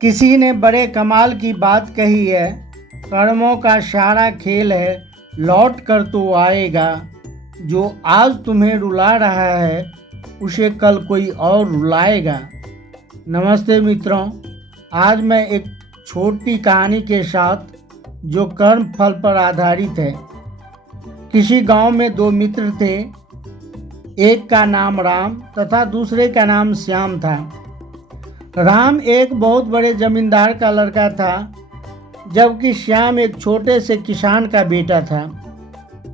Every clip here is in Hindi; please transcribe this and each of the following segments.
किसी ने बड़े कमाल की बात कही है, कर्मों का सारा खेल है, लौट कर तो आएगा। जो आज तुम्हें रुला रहा है उसे कल कोई और रुलाएगा। नमस्ते मित्रों, आज मैं एक छोटी कहानी के साथ जो कर्म फल पर आधारित है। किसी गांव में दो मित्र थे। एक का नाम राम तथा दूसरे का नाम श्याम था। राम एक बहुत बड़े जमींदार का लड़का था, जबकि श्याम एक छोटे से किसान का बेटा था।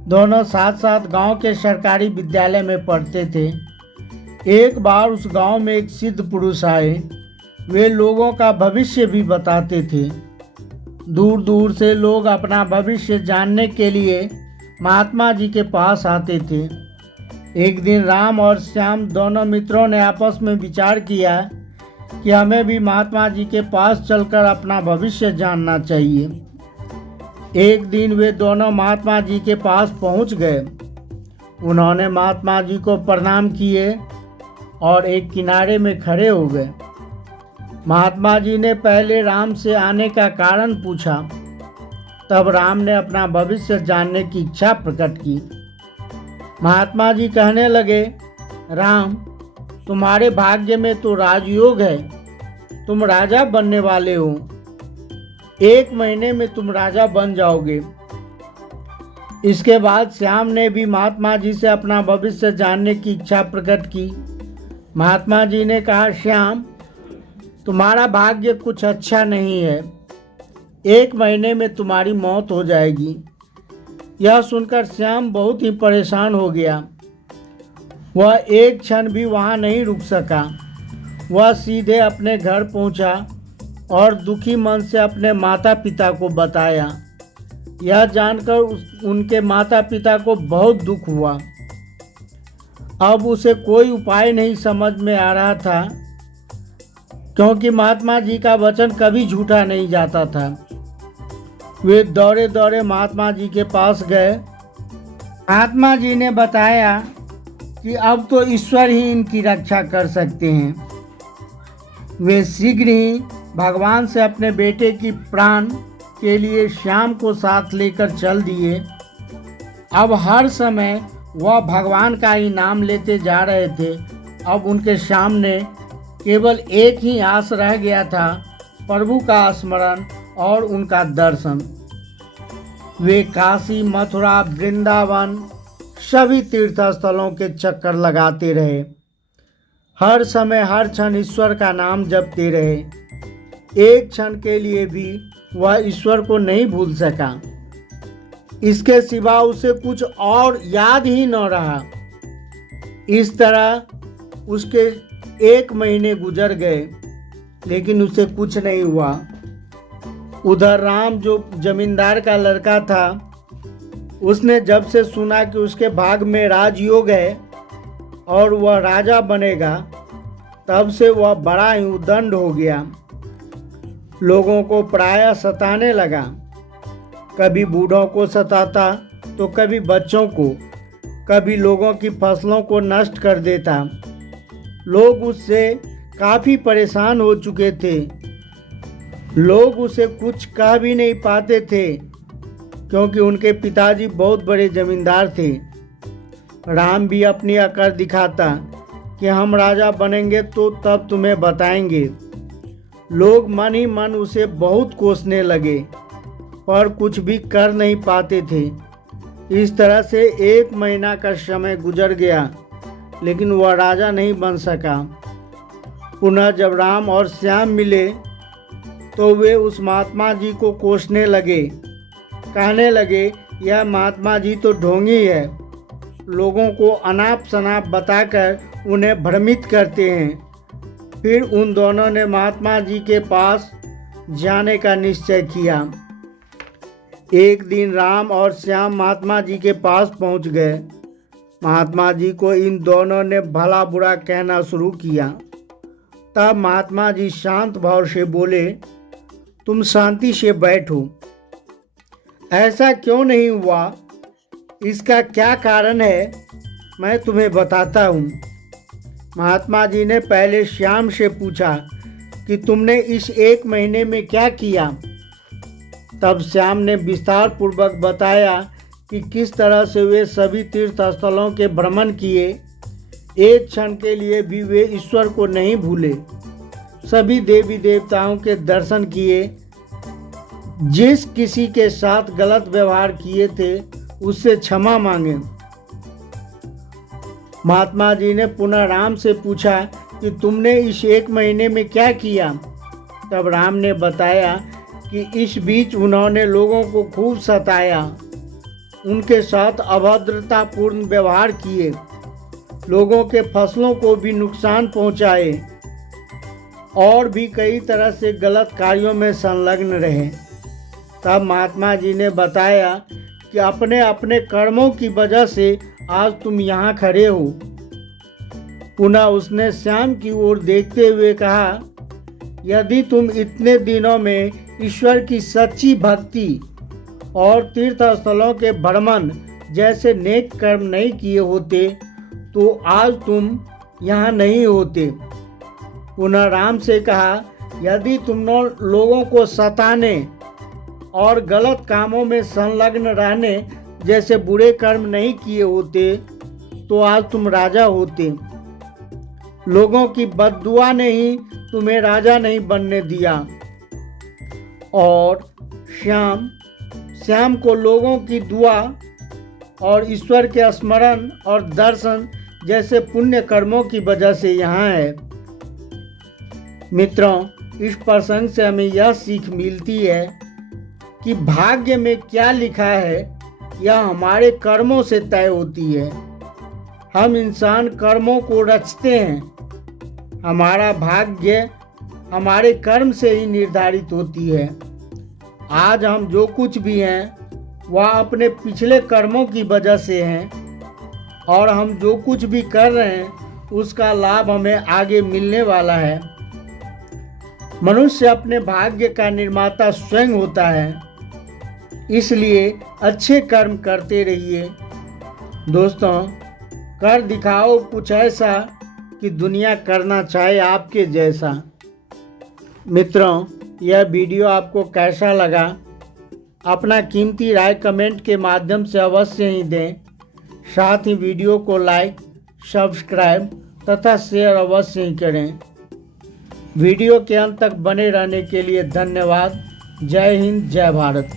दोनों साथ साथ गांव के सरकारी विद्यालय में पढ़ते थे। एक बार उस गांव में एक सिद्ध पुरुष आए। वे लोगों का भविष्य भी बताते थे। दूर दूर से लोग अपना भविष्य जानने के लिए महात्मा जी के पास आते थे। एक दिन राम और श्याम दोनों मित्रों ने आपस में विचार किया कि हमें भी महात्मा जी के पास चलकर अपना भविष्य जानना चाहिए। एक दिन वे दोनों महात्मा जी के पास पहुंच गए। उन्होंने महात्मा जी को प्रणाम किए और एक किनारे में खड़े हो गए। महात्मा जी ने पहले राम से आने का कारण पूछा। तब राम ने अपना भविष्य जानने की इच्छा प्रकट की। महात्मा जी कहने लगे, राम, तुम्हारे भाग्य में तो राजयोग है, तुम राजा बनने वाले हो। 1 महीने में तुम राजा बन जाओगे। इसके बाद श्याम ने भी महात्मा जी से अपना भविष्य जानने की इच्छा प्रकट की। महात्मा जी ने कहा, श्याम, तुम्हारा भाग्य कुछ अच्छा नहीं है। 1 महीने में तुम्हारी मौत हो जाएगी। यह सुनकर श्याम बहुत ही परेशान हो गया। वह एक क्षण भी वहाँ नहीं रुक सका। वह सीधे अपने घर पहुँचा और दुखी मन से अपने माता पिता को बताया। यह जानकर उनके माता पिता को बहुत दुख हुआ। अब उसे कोई उपाय नहीं समझ में आ रहा था, क्योंकि महात्मा जी का वचन कभी झूठा नहीं जाता था। वे दौड़े दौड़े महात्मा जी के पास गए। महात्मा जी ने बताया कि अब तो ईश्वर ही इनकी रक्षा कर सकते हैं। वे शीघ्र ही भगवान से अपने बेटे की प्राण के लिए श्याम को साथ लेकर चल दिए। अब हर समय वह भगवान का ही नाम लेते जा रहे थे। अब उनके सामने केवल एक ही आस रह गया था, प्रभु का स्मरण और उनका दर्शन। वे काशी, मथुरा, वृंदावन सभी तीर्थ स्थलों के चक्कर लगाते रहे। हर समय हर क्षण ईश्वर का नाम जपते रहे। एक क्षण के लिए भी वह ईश्वर को नहीं भूल सका। इसके सिवा उसे कुछ और याद ही न रहा। इस तरह उसके 1 महीने गुजर गए, लेकिन उसे कुछ नहीं हुआ। उधर राम, जो जमींदार का लड़का था, उसने जब से सुना कि उसके भाग में राजयोग है और वह राजा बनेगा, तब से वह बड़ा ही उद्दंड हो गया। लोगों को प्रायः सताने लगा। कभी बूढ़ों को सताता तो कभी बच्चों को, कभी लोगों की फसलों को नष्ट कर देता। लोग उससे काफ़ी परेशान हो चुके थे। लोग उसे कुछ कह भी नहीं पाते थे, क्योंकि उनके पिताजी बहुत बड़े जमींदार थे। राम भी अपनी अकड़ दिखाता कि हम राजा बनेंगे तो तब तुम्हें बताएंगे। लोग मन ही मन उसे बहुत कोसने लगे, पर कुछ भी कर नहीं पाते थे। इस तरह से 1 महीना का समय गुजर गया, लेकिन वह राजा नहीं बन सका। पुनः जब राम और श्याम मिले तो वे उस महात्मा जी को कोसने लगे। कहने लगे, यह महात्मा जी तो ढोंगी है, लोगों को अनाप शनाप बताकर उन्हें भ्रमित करते हैं। फिर उन दोनों ने महात्मा जी के पास जाने का निश्चय किया। एक दिन राम और श्याम महात्मा जी के पास पहुंच गए। महात्मा जी को इन दोनों ने भला बुरा कहना शुरू किया। तब महात्मा जी शांत भाव से बोले, तुम शांति से बैठो। ऐसा क्यों नहीं हुआ, इसका क्या कारण है, मैं तुम्हें बताता हूँ। महात्मा जी ने पहले श्याम से पूछा कि तुमने इस 1 महीने में क्या किया। तब श्याम ने विस्तार पूर्वक बताया कि किस तरह से वे सभी तीर्थ स्थलों के भ्रमण किए। एक क्षण के लिए भी वे ईश्वर को नहीं भूले। सभी देवी देवताओं के दर्शन किए। जिस किसी के साथ गलत व्यवहार किए थे उससे क्षमा मांगे। महात्मा जी ने पुनः राम से पूछा कि तुमने इस 1 महीने में क्या किया। तब राम ने बताया कि इस बीच उन्होंने लोगों को खूब सताया, उनके साथ अभद्रतापूर्ण व्यवहार किए, लोगों के फसलों को भी नुकसान पहुंचाए और भी कई तरह से गलत कार्यों में संलग्न रहे। तब महात्मा जी ने बताया कि अपने अपने कर्मों की वजह से आज तुम यहाँ खड़े हो। पुनः उसने श्याम की ओर देखते हुए कहा, यदि तुम इतने दिनों में ईश्वर की सच्ची भक्ति और तीर्थ स्थलों के भ्रमण जैसे नेक कर्म नहीं किए होते तो आज तुम यहाँ नहीं होते। पुनः राम से कहा, यदि तुम लोगों को सताने और गलत कामों में संलग्न रहने जैसे बुरे कर्म नहीं किए होते तो आज तुम राजा होते। लोगों की बद्दुआ ने ही तुम्हें राजा नहीं बनने दिया। और श्याम को लोगों की दुआ और ईश्वर के स्मरण और दर्शन जैसे पुण्य कर्मों की वजह से यहाँ है। मित्रों, इस प्रसंग से हमें यह सीख मिलती है कि भाग्य में क्या लिखा है यह हमारे कर्मों से तय होती है। हम इंसान कर्मों को रचते हैं। हमारा भाग्य हमारे कर्म से ही निर्धारित होती है। आज हम जो कुछ भी हैं वह अपने पिछले कर्मों की वजह से हैं और हम जो कुछ भी कर रहे हैं उसका लाभ हमें आगे मिलने वाला है। मनुष्य अपने भाग्य का निर्माता स्वयं होता है, इसलिए अच्छे कर्म करते रहिए। दोस्तों, कर दिखाओ कुछ ऐसा कि दुनिया करना चाहे आपके जैसा। मित्रों, यह वीडियो आपको कैसा लगा? अपना कीमती राय कमेंट के माध्यम से अवश्य ही दें। साथ ही वीडियो को लाइक, सब्सक्राइब तथा शेयर अवश्य ही करें। वीडियो के अंत तक बने रहने के लिए धन्यवाद। जय हिंद, जय भारत।